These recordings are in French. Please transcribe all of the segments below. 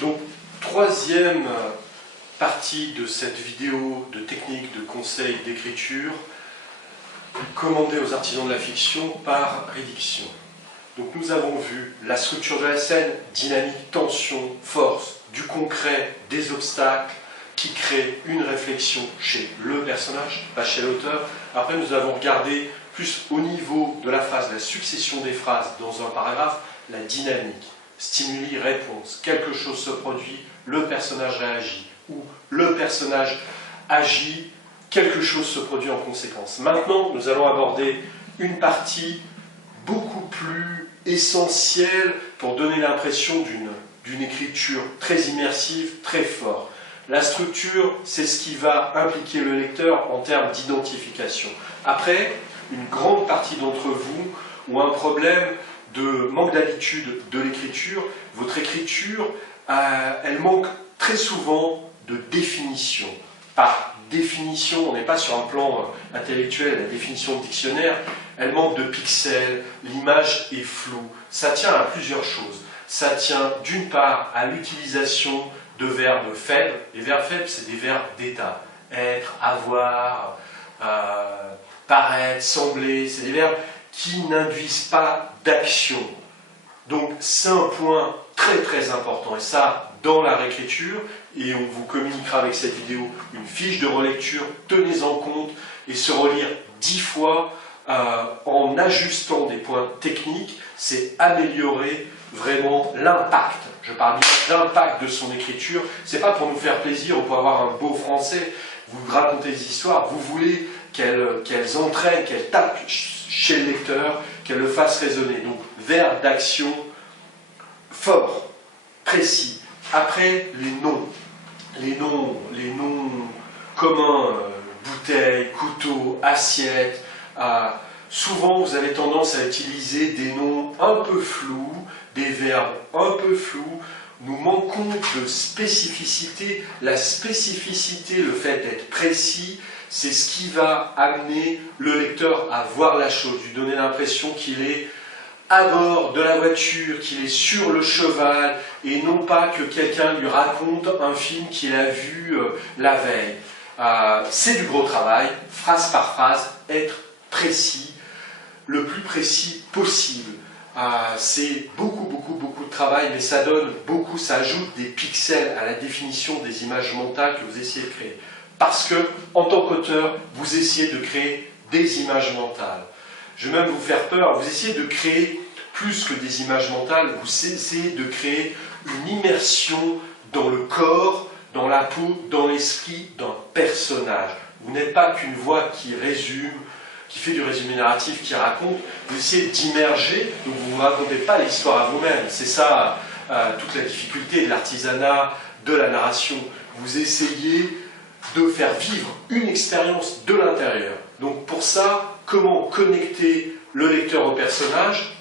Donc, troisième partie de cette vidéo de technique de conseil d'écriture commandée aux artisans de la fiction par Rédiction. Donc nous avons vu la structure de la scène, dynamique, tension, force, du concret, des obstacles qui créent une réflexion chez le personnage, pas chez l'auteur. Après nous avons regardé plus au niveau de la phrase, la succession des phrases dans un paragraphe, la dynamique, stimuli, réponse, quelque chose se produit, le personnage réagit, ou le personnage agit, quelque chose se produit en conséquence. Maintenant, nous allons aborder une partie beaucoup plus essentielle pour donner l'impression d'une écriture très immersive, très forte. La structure, c'est ce qui va impliquer le lecteur en termes d'identification. Après, une grande partie d'entre vous ont un problème de manque d'habitude de l'écriture. Votre écriture, elle manque très souvent de définition. Par définition, on n'est pas sur un plan intellectuel, la définition de dictionnaire, elle manque de pixels, l'image est floue. Ça tient à plusieurs choses. Ça tient d'une part à l'utilisation de verbes faibles. Les verbes faibles, c'est des verbes d'état. Être, avoir, paraître, sembler, c'est des verbes qui n'induisent pas d'action. Donc c'est un point très très important. Et ça, dans la réécriture, et on vous communiquera avec cette vidéo une fiche de relecture, tenez-en compte et se relire 10 fois en ajustant des points techniques, c'est améliorer vraiment l'impact. Je parle bien d'impact de son écriture. C'est pas pour nous faire plaisir ou pour avoir un beau français. Vous racontez des histoires, vous voulez qu'elles entraînent, qu'elles tapent chez le lecteur, qu'elles le fassent résonner. Donc, verbe d'action fort, précis. Après, les noms. Les noms communs, bouteille, couteau, assiette. Souvent, vous avez tendance à utiliser des noms un peu flous, des verbes un peu flous. Nous manquons de spécificité. La spécificité, le fait d'être précis, c'est ce qui va amener le lecteur à voir la chose, lui donner l'impression qu'il est à bord de la voiture, qu'il est sur le cheval, et non pas que quelqu'un lui raconte un film qu'il a vu la veille. C'est du gros travail, phrase par phrase, être précis, le plus précis possible. C'est beaucoup de travail, mais ça donne beaucoup, ça ajoute des pixels à la définition des images mentales que vous essayez de créer. Parce que, en tant qu'auteur, vous essayez de créer des images mentales. Je vais même vous faire peur, vous essayez de créer plus que des images mentales, vous essayez de créer une immersion dans le corps, dans la peau, dans l'esprit d'un personnage. Vous n'êtes pas qu'une voix qui résume, qui fait du résumé narratif, qui raconte, vous essayez d'immerger, donc vous ne racontez pas l'histoire à vous-même. C'est ça toute la difficulté de l'artisanat, de la narration. Vous essayez de faire vivre une expérience de l'intérieur. Donc pour ça, comment connecter le lecteur au personnage?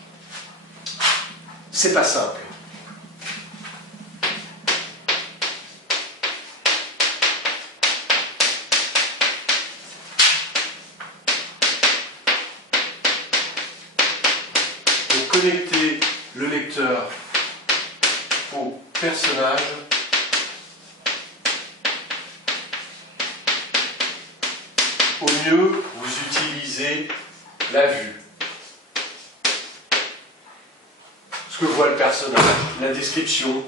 C'est pas simple. Pour connecter le lecteur au personnage, au mieux, vous utilisez la vue. Ce que voit le personnage, la description,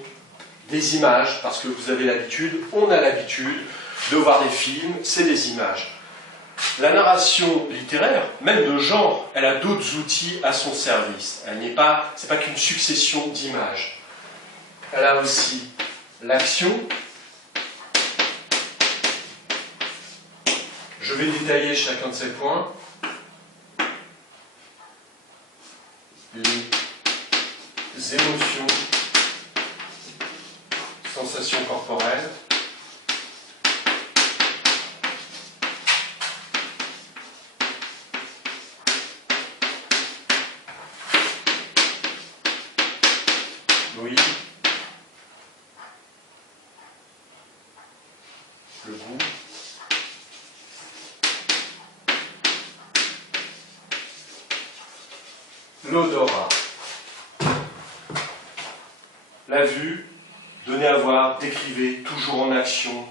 des images, parce que vous avez l'habitude, on a l'habitude de voir des films, c'est des images. La narration littéraire, même de genre, elle a d'autres outils à son service. C'est pas qu'une succession d'images. Elle a aussi l'action. Je vais détailler chacun de ces points. Les émotions, sensations corporelles. Oui. Le goût. L'odorat. La vue, donnez à voir, décrivez, toujours en action.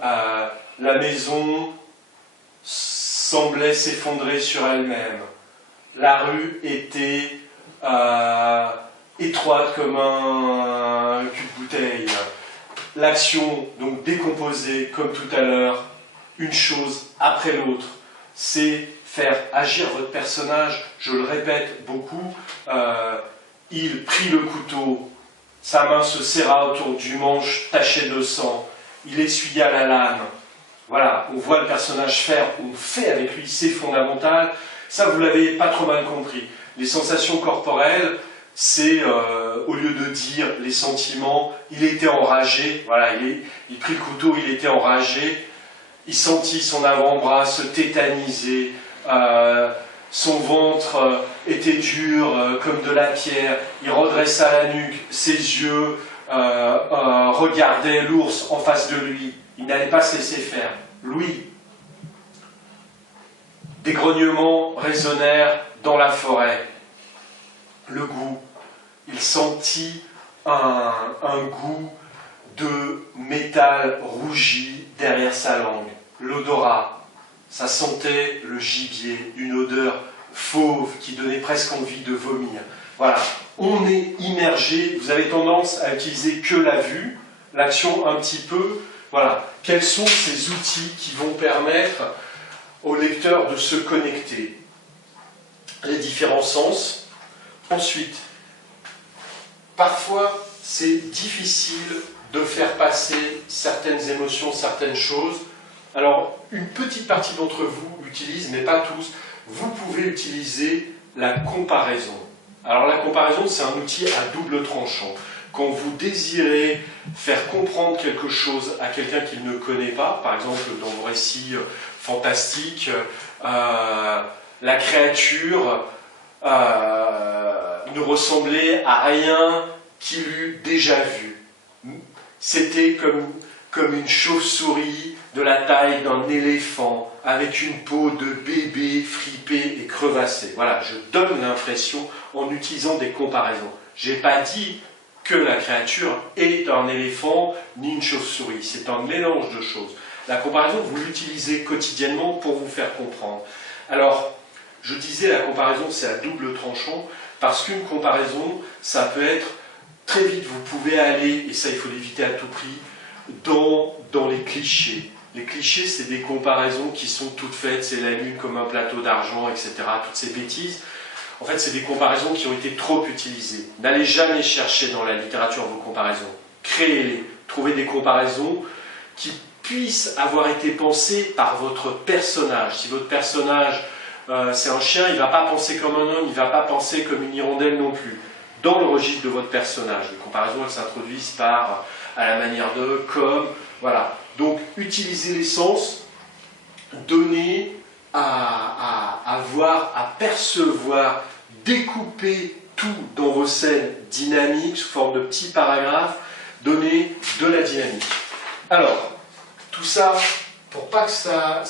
La maison semblait s'effondrer sur elle-même. La rue était étroite comme un cul-de-bouteille. L'action, donc décomposée, comme tout à l'heure, une chose après l'autre, c'est faire agir votre personnage. Je le répète beaucoup, il prit le couteau, sa main se serra autour du manche taché de sang, il essuya la lame. Voilà, on voit le personnage faire, on fait avec lui, c'est fondamental. Ça, vous l'avez pas trop mal compris. Les sensations corporelles, c'est, au lieu de dire les sentiments, il était enragé, voilà, il prit le couteau, il était enragé, il sentit son avant-bras se tétaniser, son ventre était dur comme de la pierre, il redressa la nuque, ses yeux regardaient l'ours en face de lui, il n'allait pas se laisser faire. Louis, des grognements résonnèrent dans la forêt. Le goût, il sentit un goût de métal rougi derrière sa langue. L'odorat, ça sentait le gibier, une odeur fauve qui donnait presque envie de vomir. Voilà, on est immergé, vous avez tendance à utiliser que la vue, l'action un petit peu. Voilà, quels sont ces outils qui vont permettre au lecteur de se connecter? Les différents sens. Ensuite, parfois c'est difficile de faire passer certaines émotions, certaines choses. Alors, une petite partie d'entre vous l'utilise, mais pas tous. Vous pouvez utiliser la comparaison. Alors la comparaison, c'est un outil à double tranchant. Quand vous désirez faire comprendre quelque chose à quelqu'un qu'il ne connaît pas, par exemple dans vos récits fantastiques, la créature ne ressemblait à rien qu'il eût déjà vu. C'était comme une chauve-souris de la taille d'un éléphant, avec une peau de bébé fripée et crevassée. Voilà, je donne l'impression en utilisant des comparaisons. Je n'ai pas dit que la créature est un éléphant ni une chauve-souris. C'est un mélange de choses. La comparaison, vous l'utilisez quotidiennement pour vous faire comprendre. Alors, je disais, la comparaison, c'est à double tranchant, parce qu'une comparaison, ça peut être, très vite, vous pouvez aller, et ça, il faut l'éviter à tout prix, dans les clichés. Les clichés, c'est des comparaisons qui sont toutes faites, c'est la lune comme un plateau d'argent, etc., toutes ces bêtises. En fait, c'est des comparaisons qui ont été trop utilisées. N'allez jamais chercher dans la littérature vos comparaisons. Créez-les. Trouvez des comparaisons qui puissent avoir été pensées par votre personnage. Si votre personnage, c'est un chien, il ne va pas penser comme un homme, il ne va pas penser comme une hirondelle non plus. Dans le registre de votre personnage. Les comparaisons, elles s'introduisent par à la manière de, comme, voilà. Donc, utilisez les sens, donnez à voir, à percevoir, découper tout dans vos scènes dynamiques sous forme de petits paragraphes, donnez de la dynamique. Alors, tout ça, pour pas que ça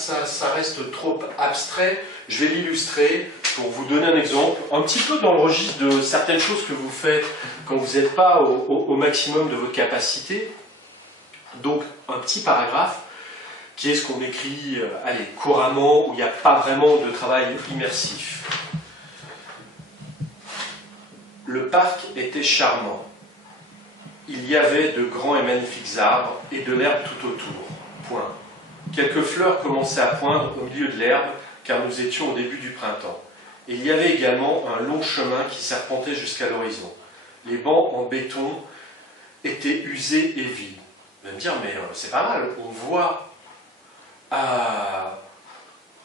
reste trop abstrait, je vais l'illustrer pour vous donner un exemple, un petit peu dans le registre de certaines choses que vous faites quand vous n'êtes pas au maximum de votre capacité. Donc, un petit paragraphe qui est ce qu'on écrit couramment, où il n'y a pas vraiment de travail immersif. Le parc était charmant. Il y avait de grands et magnifiques arbres et de l'herbe tout autour. Point. Quelques fleurs commençaient à poindre au milieu de l'herbe, car nous étions au début du printemps. Et il y avait également un long chemin qui serpentait jusqu'à l'horizon. Les bancs en béton étaient usés et vides. Vous allez me dire, mais c'est pas mal, on voit...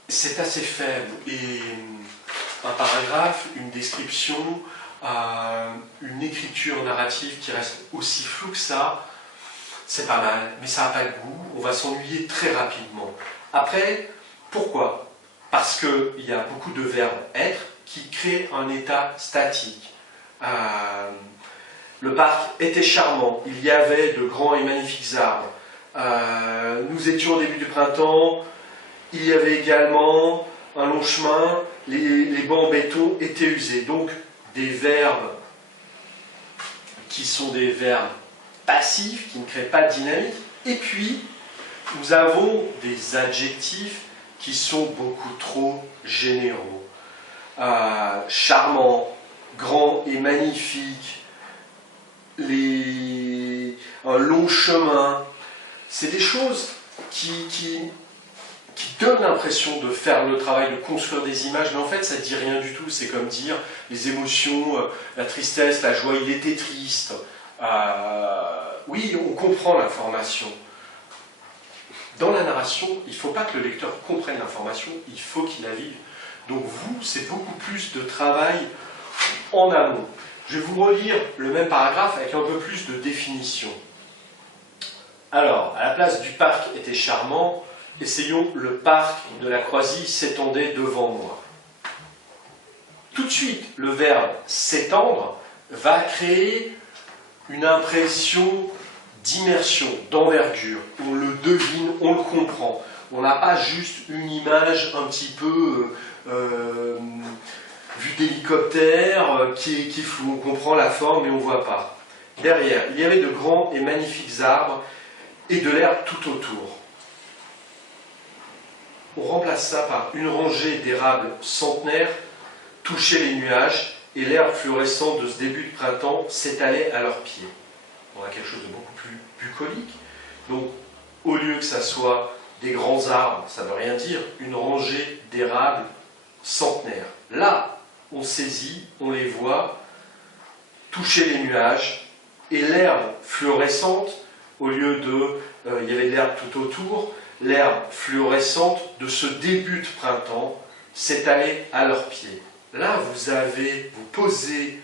c'est assez faible. Et un paragraphe, une description, une écriture narrative qui reste aussi floue que ça, c'est pas mal, mais ça n'a pas le goût, on va s'ennuyer très rapidement. Après, pourquoi ? Parce qu'il y a beaucoup de verbes être qui créent un état statique. Le parc était charmant, il y avait de grands et magnifiques arbres. Nous étions au début du printemps, il y avait également un long chemin, les bancs en béton étaient usés. Donc des verbes qui sont des verbes passif, qui ne crée pas de dynamique. Et puis, nous avons des adjectifs qui sont beaucoup trop généraux. Charmant, grand et magnifique, un long chemin. C'est des choses qui donnent l'impression de faire le travail, de construire des images, mais en fait ça ne dit rien du tout. C'est comme dire les émotions, la tristesse, la joie, il était triste. Oui, on comprend l'information. Dans la narration, il ne faut pas que le lecteur comprenne l'information, il faut qu'il la vive. Donc vous, c'est beaucoup plus de travail en amont. Je vais vous relire le même paragraphe avec un peu plus de définition. Alors, à la place du parc était charmant, essayons le parc de la Croisie s'étendait devant moi. Tout de suite, le verbe s'étendre va créer une impression d'immersion, d'envergure. On le devine, on le comprend. On n'a pas juste une image un petit peu vue d'hélicoptère qui est floue. On comprend la forme mais on ne voit pas. Derrière, il y avait de grands et magnifiques arbres et de l'herbe tout autour. On remplace ça par une rangée d'érables centenaires touchait les nuages et l'herbe fluorescente de ce début de printemps s'étalait à leurs pieds. On a quelque chose de beaucoup plus bucolique. Donc, au lieu que ça soit des grands arbres, ça ne veut rien dire, une rangée d'érables centenaires. Là, on saisit, on les voit toucher les nuages et l'herbe fluorescente, au lieu de, il y avait de l'herbe tout autour, l'herbe fluorescente de ce début de printemps s'étalait à leurs pieds. Là, vous posez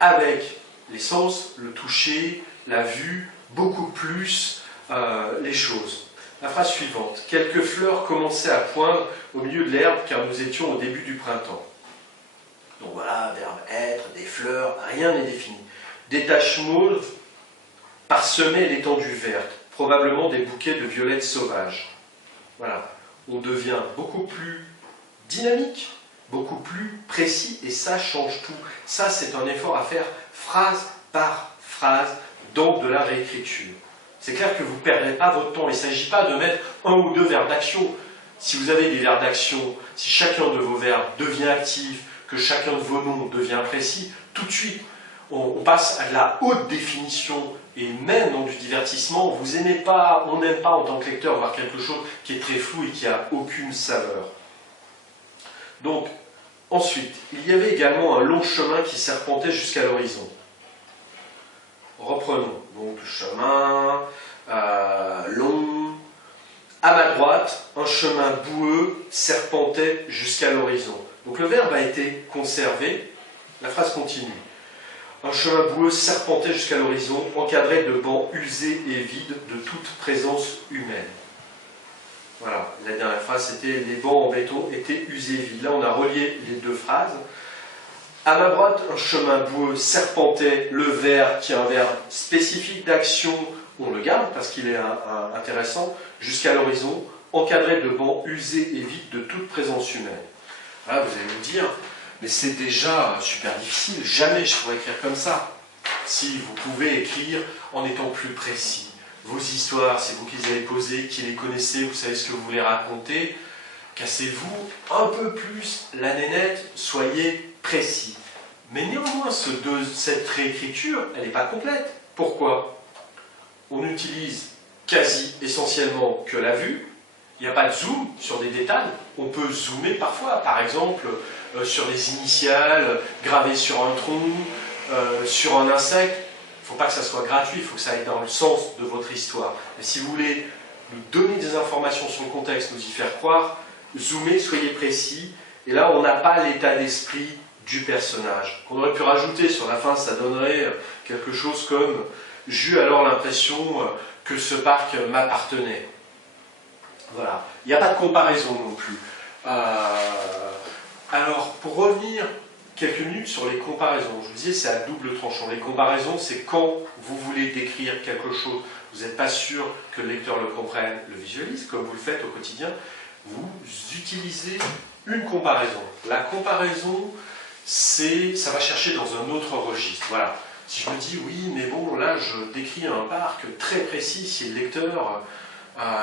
avec les sens, le toucher, la vue, beaucoup plus les choses. La phrase suivante. Quelques fleurs commençaient à poindre au milieu de l'herbe car nous étions au début du printemps. Donc voilà, verbe être, des fleurs, rien n'est défini. Des taches mauves parsemaient l'étendue verte, probablement des bouquets de violettes sauvages. Voilà, on devient beaucoup plus dynamique, beaucoup plus précis, et ça change tout. Ça, c'est un effort à faire phrase par phrase dans de la réécriture. C'est clair que vous ne perdrez pas votre temps. Il ne s'agit pas de mettre un ou deux verbes d'action. Si vous avez des verbes d'action, si chacun de vos verbes devient actif, que chacun de vos noms devient précis, tout de suite, on passe à de la haute définition. Et même dans du divertissement, on n'aime pas en tant que lecteur voir quelque chose qui est très flou et qui n'a aucune saveur. Donc, ensuite, il y avait également un long chemin qui serpentait jusqu'à l'horizon. Reprenons. Donc, chemin long. À ma droite, un chemin boueux serpentait jusqu'à l'horizon. Donc, le verbe a été conservé. La phrase continue. Un chemin boueux serpentait jusqu'à l'horizon, encadré de bancs usés et vides de toute présence humaine. Voilà, la dernière phrase c'était les bancs en béton étaient usés et vides. Là, on a relié les deux phrases. À ma droite, un chemin boueux serpentait, le verbe qui est un verbe spécifique d'action, on le garde parce qu'il est intéressant, jusqu'à l'horizon, encadré de bancs usés et vides de toute présence humaine. Voilà, vous allez me dire, mais c'est déjà super difficile, jamais je pourrais écrire comme ça. Si vous pouvez écrire en étant plus précis. Vos histoires, c'est vous qui les avez posées, qui les connaissez, vous savez ce que vous voulez raconter. Cassez-vous un peu plus la nénette, soyez précis. Mais néanmoins, cette réécriture, elle n'est pas complète. Pourquoi? On utilise quasi essentiellement que la vue. Il n'y a pas de zoom sur des détails. On peut zoomer parfois, par exemple, sur des initiales, gravées sur un tronc, sur un insecte. Il ne faut pas que ça soit gratuit, il faut que ça aille dans le sens de votre histoire. Et si vous voulez nous donner des informations sur le contexte, nous y faire croire, zoomez, soyez précis. Et là, on n'a pas l'état d'esprit du personnage. On aurait pu rajouter sur la fin, ça donnerait quelque chose comme « j'eus alors l'impression que ce parc m'appartenait ». Voilà. Il n'y a pas de comparaison non plus. Alors, pour revenir quelques minutes sur les comparaisons, je vous disais, c'est à double tranchant. Les comparaisons, c'est quand vous voulez décrire quelque chose, vous n'êtes pas sûr que le lecteur le comprenne, le visualise, comme vous le faites au quotidien, vous utilisez une comparaison. La comparaison, ça va chercher dans un autre registre. Voilà. Si je me dis, oui, mais bon, là, je décris un parc très précis, si le lecteur,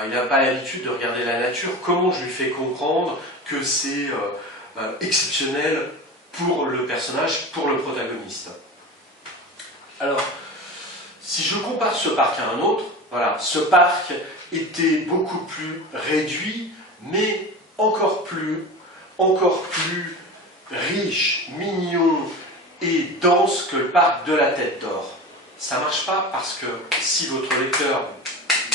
il n'a pas l'habitude de regarder la nature, comment je lui fais comprendre que c'est exceptionnel pour le personnage, pour le protagoniste? Alors, si je compare ce parc à un autre, voilà, ce parc était beaucoup plus réduit, mais encore plus riche, mignon et dense que le parc de la Tête d'Or. Ça ne marche pas parce que si votre lecteur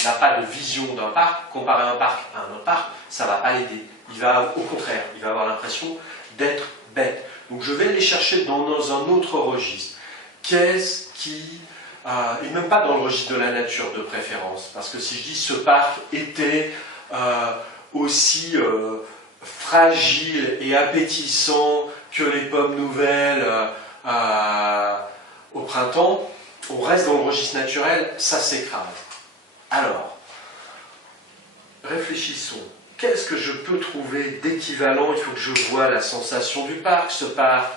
n'a pas de vision d'un parc, comparer un parc à un autre parc, ça ne va pas l'aider. Il va, au contraire, il va avoir l'impression d'être bête. Donc je vais aller chercher dans un autre registre. Qu'est-ce qui... et même pas dans le registre de la nature de préférence, parce que si je dis ce parc était aussi fragile et appétissant que les pommes nouvelles au printemps, on reste dans le registre naturel, ça s'écrase. Alors, réfléchissons. Qu'est-ce que je peux trouver d'équivalent? Il faut que je vois la sensation du parc. Ce parc,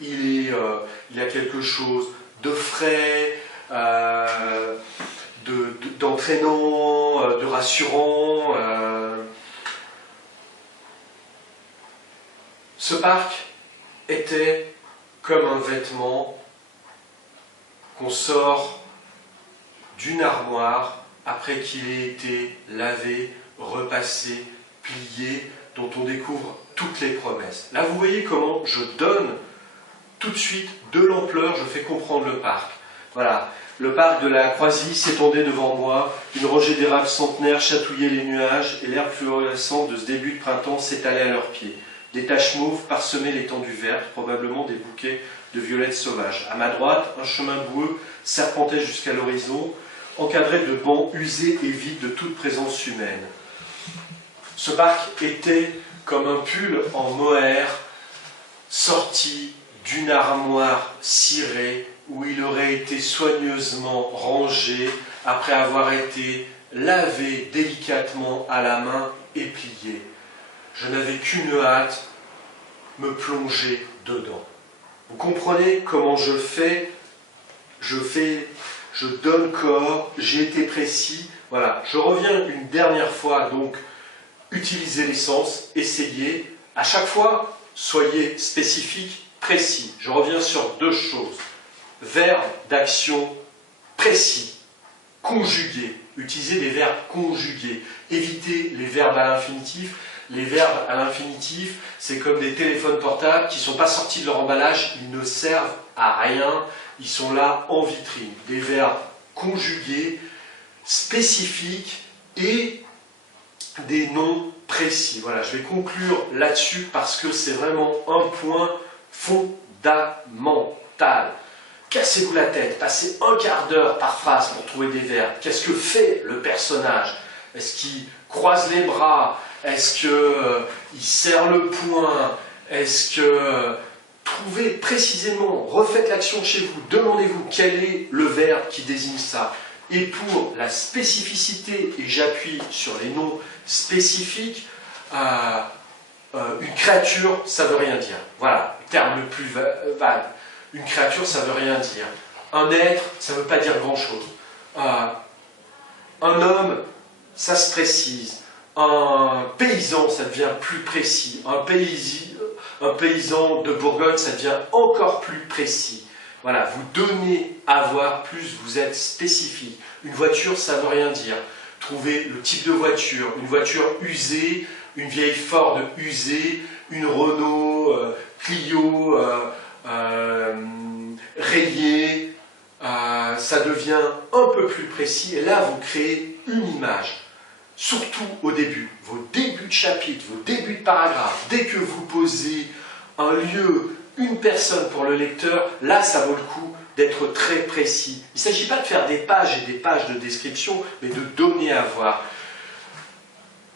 il a quelque chose de frais, d'entraînant, de rassurant. Ce parc était comme un vêtement qu'on sort d'une armoire après qu'il ait été lavé, repassé, plié, dont on découvre toutes les promesses. Là, vous voyez comment je donne tout de suite de l'ampleur, je fais comprendre le parc. Voilà, le parc de la Croisie s'étendait devant moi, une rangée d'érables centenaires chatouillait les nuages et l'herbe fluorescente de ce début de printemps s'étalait à leurs pieds. Des taches mauves parsemaient l'étendue verte, probablement des bouquets de violettes sauvages. À ma droite, un chemin boueux serpentait jusqu'à l'horizon, encadré de bancs usés et vides de toute présence humaine. Ce parc était comme un pull en mohair sorti d'une armoire cirée où il aurait été soigneusement rangé après avoir été lavé délicatement à la main et plié. Je n'avais qu'une hâte, me plonger dedans. Vous comprenez comment je donne corps, j'ai été précis. Voilà, je reviens une dernière fois, donc utilisez les sens, essayez. À chaque fois, soyez spécifique, précis. Je reviens sur deux choses. Verbe d'action précis, conjugué. Utilisez des verbes conjugués. Évitez les verbes à l'infinitif. Les verbes à l'infinitif, c'est comme des téléphones portables qui ne sont pas sortis de leur emballage, ils ne servent à rien, ils sont là en vitrine. Des verbes conjugués, spécifiques et des noms précis. Voilà, je vais conclure là-dessus parce que c'est vraiment un point fondamental. Cassez-vous la tête, passez un quart d'heure par phrase pour trouver des verbes. Qu'est-ce que fait le personnage? Est-ce qu'il croise les bras? Est-ce qu'il serre le poing? Est-ce que... trouvez précisément, refaites l'action chez vous, demandez-vous quel est le verbe qui désigne ça. Et pour la spécificité, et j'appuie sur les noms spécifiques, une créature, ça ne veut rien dire. Voilà, le terme le plus vague. Une créature, ça ne veut rien dire. Un être, ça ne veut pas dire grand-chose. Un homme, ça se précise. Un paysan, ça devient plus précis. Un paysan de Bourgogne, ça devient encore plus précis. Voilà, vous donnez à voir plus, vous êtes spécifique. Une voiture, ça ne veut rien dire. Trouvez le type de voiture. Une voiture usée, une vieille Ford usée, une Renault Clio rayée. Ça devient un peu plus précis. Et là, vous créez une image. Surtout au début, vos débuts de chapitre, vos débuts de paragraphe, dès que vous posez un lieu, une personne pour le lecteur, là ça vaut le coup d'être très précis. Il ne s'agit pas de faire des pages et des pages de description, mais de donner à voir.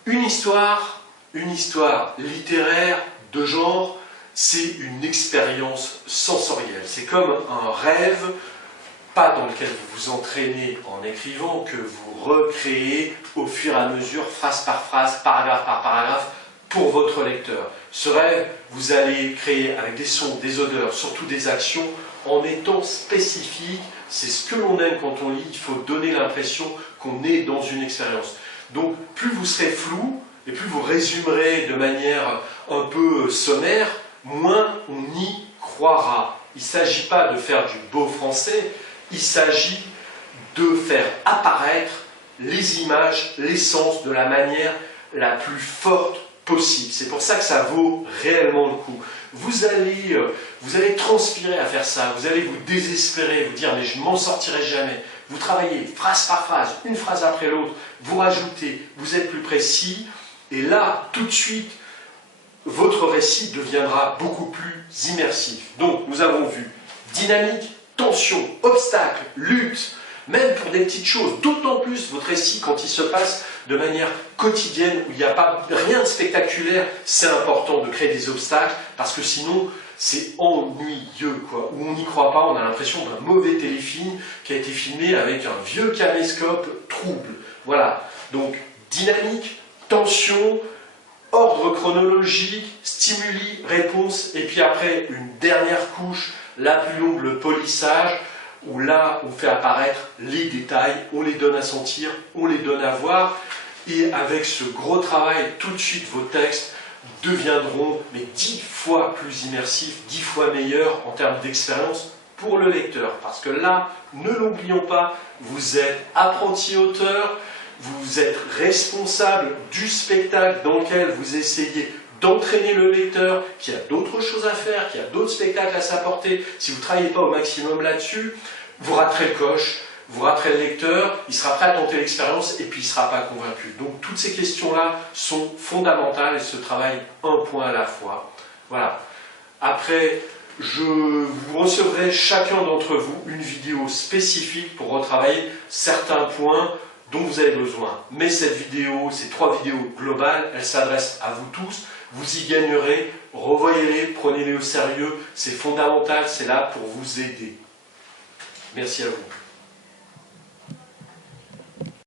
Une histoire littéraire de genre, c'est une expérience sensorielle. C'est comme un rêve, pas dans lequel vous vous entraînez en écrivant, que vous recréez au fur et à mesure, phrase par phrase, paragraphe par paragraphe, pour votre lecteur. Ce rêve, vous allez créer avec des sons, des odeurs, surtout des actions, en étant spécifique. C'est ce que l'on aime quand on lit, il faut donner l'impression qu'on est dans une expérience. Donc plus vous serez flou, et plus vous résumerez de manière un peu sommaire, moins on y croira. Il ne s'agit pas de faire du beau français, il s'agit de faire apparaître les images, l'essence de la manière la plus forte possible. C'est pour ça que ça vaut réellement le coup. Vous allez transpirer à faire ça, vous allez vous désespérer, vous dire mais je ne m'en sortirai jamais. Vous travaillez phrase par phrase, une phrase après l'autre, vous rajoutez, vous êtes plus précis, et là, tout de suite, votre récit deviendra beaucoup plus immersif. Donc, nous avons vu dynamique, tension, obstacle, lutte, même pour des petites choses. D'autant plus votre récit quand il se passe de manière quotidienne, où il n'y a pas rien de spectaculaire, c'est important de créer des obstacles, parce que sinon, c'est ennuyeux, quoi. Où on n'y croit pas, on a l'impression d'un mauvais téléfilm qui a été filmé avec un vieux caméscope trouble. Voilà. Donc, dynamique, tension, ordre chronologique, stimuli, réponse, et puis après une dernière couche, la plus longue, le polissage, où là on fait apparaître les détails, on les donne à sentir, on les donne à voir, et avec ce gros travail, tout de suite vos textes deviendront mais 10 fois plus immersifs, 10 fois meilleurs en termes d'expérience pour le lecteur. Parce que là, ne l'oublions pas, vous êtes apprenti auteur, vous êtes responsable du spectacle dans lequel vous essayez d'entraîner le lecteur, qui a d'autres choses à faire, qui a d'autres spectacles à s'apporter. Si vous ne travaillez pas au maximum là-dessus, vous raterez le coche, vous raterez le lecteur, il sera prêt à tenter l'expérience et puis il ne sera pas convaincu. Donc toutes ces questions-là sont fondamentales et se travaillent un point à la fois. Voilà. Après, vous recevrez chacun d'entre vous une vidéo spécifique pour retravailler certains points dont vous avez besoin. Mais cette vidéo, ces 3 vidéos globales, elles s'adressent à vous tous. Vous y gagnerez, revoyez-les, prenez-les au sérieux. C'est fondamental, c'est là pour vous aider. Merci à vous.